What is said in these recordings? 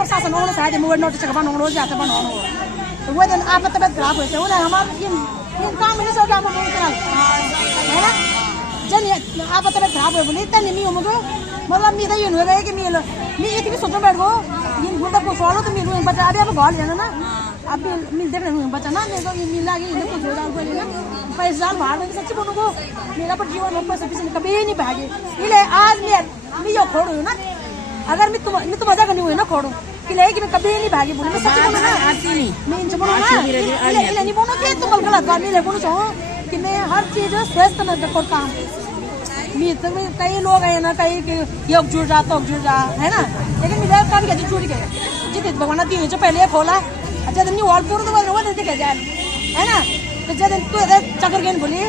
प्रशासन होना शायद मुझे नोटिस बनाओ रोज जाते बनाओ तो वो दिन आप तबियत खराब होते हो ना हमारे ये काम नहीं सो क्या है ना जन आप तबियत खराब हो बोली इतना नहीं मुझे मतलब मेरा ये नहीं है कि मैं इतनी सोचो बैठ गो ये गुंडा को फॉलो तो मेरे बच्चा अभी आप घर जाना ना अब मिल देख रहे बच्चा ना मेरे को ये मिला कि इन्हें कुछ हो जाओ बोले ना पैसा बाहर में सच्ची बोलूँ को मेरा पर जीवन में पैसा किसी ने कभी नहीं भागे इसलिए आज मैं यो खोड़ू ना अगर मैं तो मजा करनी हुई ना खोड़ू कि मैं कभी नहीं भागी बोलूँ मैं सच्ची बोलूँ ना मैं इनसे बोलूँ ना इन्हें नहीं बोलूँ कि तुम गलत बात नहीं बोलूँ चाहूँ कि मैं हर चीज स्वस्थ न करता हूँ कई लोग हैं ना कई योग जुड़ जा तो जुड़ जा है ना लेकिन मेरा कभी कैसे जुड़ गए जितने भगवान दी जो पहले खोला अच्छा दिन और पूरा तो वो देते कह जाए है ना तो जब तू चक्कर गेंद बोली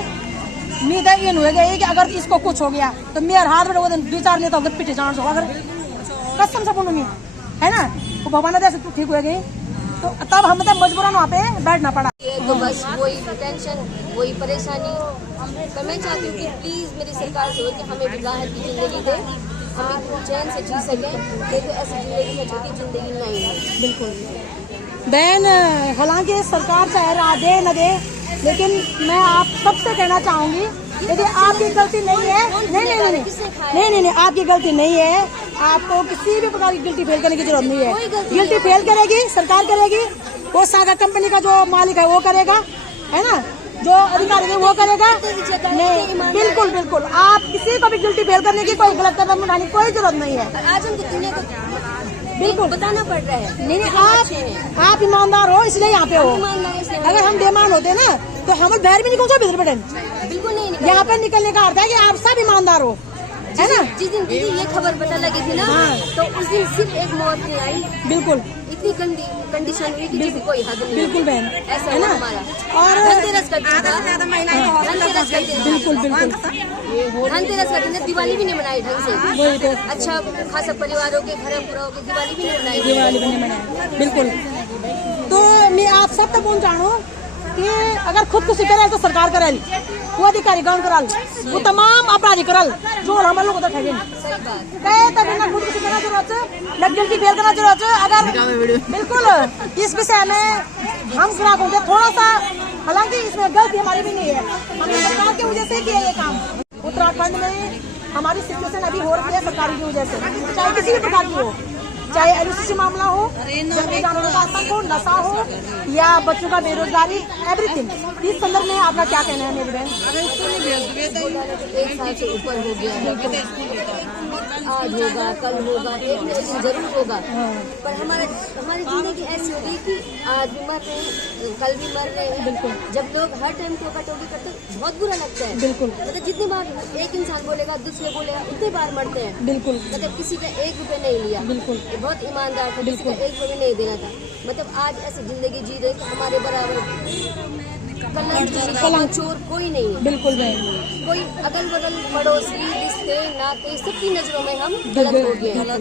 मेरा ये नहीं गई कि अगर इसको कुछ हो गया तो मेरे हाथ में वो दिन 2-4 लेता होगा पीछे जान सो अगर कसम से बोलूँ है ना तो भगवान दया से तू ठीक हो गई तो तब हम तो मजबूरन वहाँ पे बैठना पड़ा तो बस वही टेंशन वही परेशानी तो मैं चाहती हूँ कि प्लीज़ मेरी सरकार से हो कि हमें भी राहत की ज़िंदगी दे हम चैन से जी सकें देखो ऐसी ज़िंदगी में छोटी ज़िंदगी नहीं है बिल्कुल बहन हालांकि सरकार चाहे राह दे न दे लेकिन मैं आप सबसे कहना चाहूँगी यदि आपकी गलती नहीं है नहीं आपकी गलती नहीं है आपको किसी भी प्रकार की गिल्टी फेल करने की जरूरत नहीं है गिल्टी फेल करेगी सरकार करेगी वो सागा कंपनी का जो मालिक है वो करेगा है ना जो अधिकारी है वो करेगा नहीं बिल्कुल आप किसी को भी गिल्टी फेल करने की कोई गलत कदम उठाने की कोई जरूरत नहीं है आज हमको दुनिया को बिल्कुल बताना पड़ रहा है नहीं आप ईमानदार हो इसलिए यहाँ पे हो अगर हम बेईमान होते ना तो हम बाहर भी निकल जाओ बिल्कुल बिल्कुल नहीं यहाँ पे निकलने का अर्थ है कि आप सब ईमानदार हो है ना जिस दिन दीदी ये खबर पता लगी थी ना तो उस दिन सिर्फ एक मौत नहीं आई बिल्कुल इतनी गंदी कंडीशन हुई कि जिसकी कोई हद नहीं बिल्कुल बहन ऐसा है ना हमारा और धनतेरस का दिन बिल्कुल धनतेरस का दिन दिवाली भी नहीं मनाई ढंग से अच्छा खासा परिवारों के घर पूरा होकर दिवाली भी नहीं मनाई बिल्कुल तो मैं आप सब तक पहुँचा हूँ कि अगर खुदकुशी करे तो सरकार करे वो अधिकारी गण करल वो तमाम अपराधी करल जो हमारे लोग उधर ठगे कहे तभी ना खुदकुशी करना जरूरत है न गिल्टी फेल करना जरूरत है अगर बिल्कुल इस विषय में हम ग्राहक होंगे थोड़ा सा हालांकि इसमें गलती हमारी भी नहीं है हमने सरकार की वजह से किया ये काम उत्तराखंड में हमारी सिचुएशन अभी हो रही है सरकार की वजह से चाहे किसी भी प्रकार की हो चाहे एलओसी मामला हो जंगली जानवरों का आतंक हो नशा हो या बच्चों का बेरोजगारी एवरीथिंग इस संदर्भ में आपका क्या कहना है मेरी बहन 1 साल से ऊपर हो गया आज होगा कल होगा एक न एक दिन जरूर होगा पर हमारी जिंदगी ऐसी हो गई कि आज भी मर रहे हैं कल भी मर रहे हैं बिल्कुल जब लोग हर टाइम टोका टोकी करते बहुत बुरा लगता है बिल्कुल मतलब जितनी बार एक इंसान बोलेगा दूसरे बोलेगा उतनी बार मरते हैं बिल्कुल मतलब किसी का 1 रुपये नहीं लिया बिल्कुल बहुत ईमानदार था किसी का 1 रुपये नहीं देना था मतलब आज ऐसी जिंदगी जी रहे कि हमारे बराबर कलंक चोर कोई नहीं है बिल्कुल कोई अगल बगल पड़ोसी रिश्ते नाते सबकी नजरों में हम गलत हो गए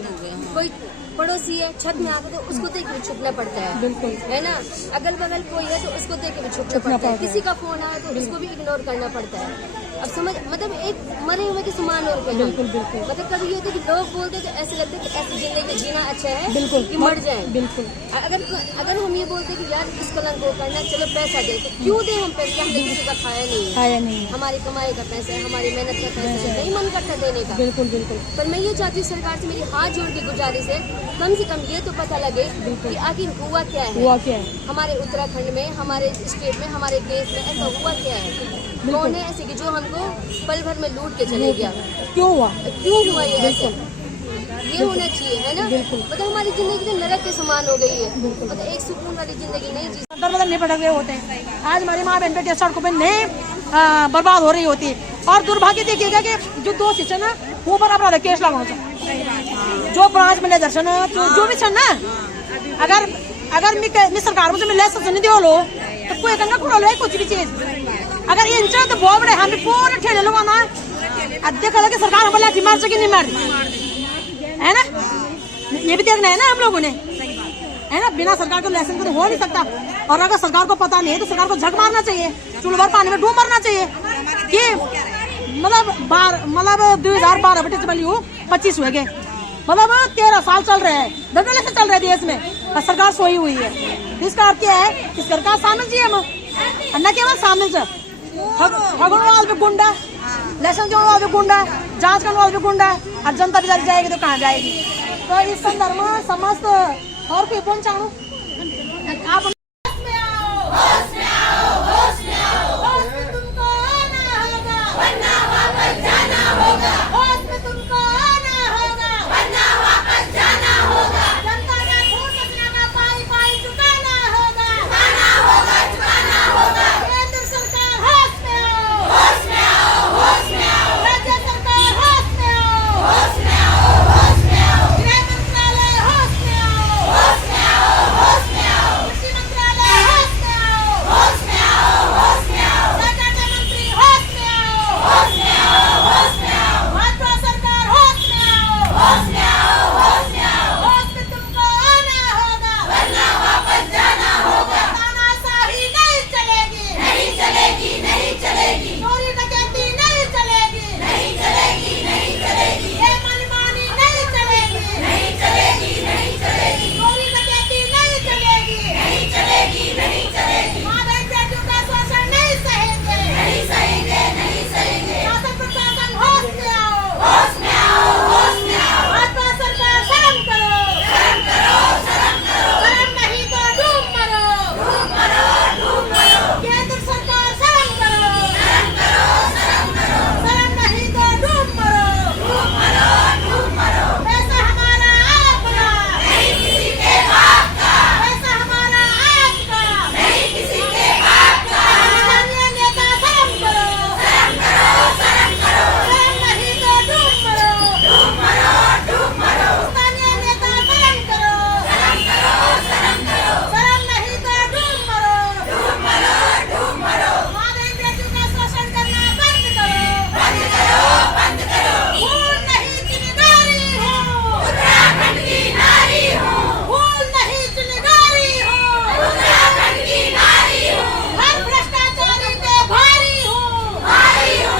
कोई पड़ोसी है छत में आकर तो उसको देख के छुपना पड़ता है बिल्कुल है ना अगल बगल कोई है तो उसको देख के छुपना पड़ता है किसी का फोन आया तो उसको भी इग्नोर करना पड़ता है अब समझ मतलब एक मरे हुए के समान और बिल्कुल बिल्कुल मतलब कभी ये होता है कि लोग बोलते तो ऐसे लगता है कि ऐसी जिंदगी जीना अच्छा है बिल्कुल कि मर जाए बिल्कुल अगर हम ये बोलते कि यार इस कलंक को करना चलो पैसा दे तो क्यों दे हम पैसा हमने किसी का खाया नहीं हमारी कमाई का पैसा है हमारी मेहनत का पैसा है नहीं मन करता देने का बिल्कुल बिल्कुल पर मैं ये चाहती हूँ सरकार से मेरी हाथ जोड़ की गुजारिश है कम से कम ये तो पता लगे कि आखिर हुआ क्या है हमारे उत्तराखंड में हमारे स्टेट में हमारे देश में ऐसा हुआ क्या है कौन है ऐसे कि जो हमको पल भर में लूट के चले गया क्यों हुआ ये ऐसे ये होना चाहिए है ना मतलब हमारी जिंदगी तो नरक के समान हो गई है मतलब एक सुकून वाली जिंदगी नहीं जी नहीं भटक रहे होते हैं आज हमारी माँ बहन बेटी सड़कों पर नहीं बर्बाद हो रही होती है और दुर्भाग्य देखिएगा कि जो दोषी है ना वो पर अपराध केस लगाना चाहिए जो ब्रांच मैनेजर है ना जो भी है ना अगर मैं सरकार में लाइसेंस नहीं दो लो तो कोई करना खुला लो कुछ भी चीज अगर ये तो बहुत बड़े हम पूरे ठेले लोग ना अध्यक्ष अलग सरकार हमें लाठी मार सके नहीं मार है ना ये भी देखना है ना हम लोगों ने है ना बिना सरकार के लाइसेंस तो हो नहीं सकता और अगर सरकार को पता नहीं है तो सरकार को झक मारना चाहिए चुड़ भर पानी में डूब मरना चाहिए कि मतलब 2012 बटे चली हो 25 हुए गए मतलब 13 साल चल रहे हैं, धड़ल्ले से चल रहे देश में और सरकार सोई हुई है। इसका अर्थ क्या है कि सरकार शामिल जी हम न केवल शामिल से फगुन वाल भी गुंडा, इलेक्शन के वाल भी गुंडा, जांच करने वाल भी गुंडा, और जनता बेचारी जाएगी तो कहाँ जाएगी। तो इस संदर्भ में समस्त और कोई पहुंचाऊं आप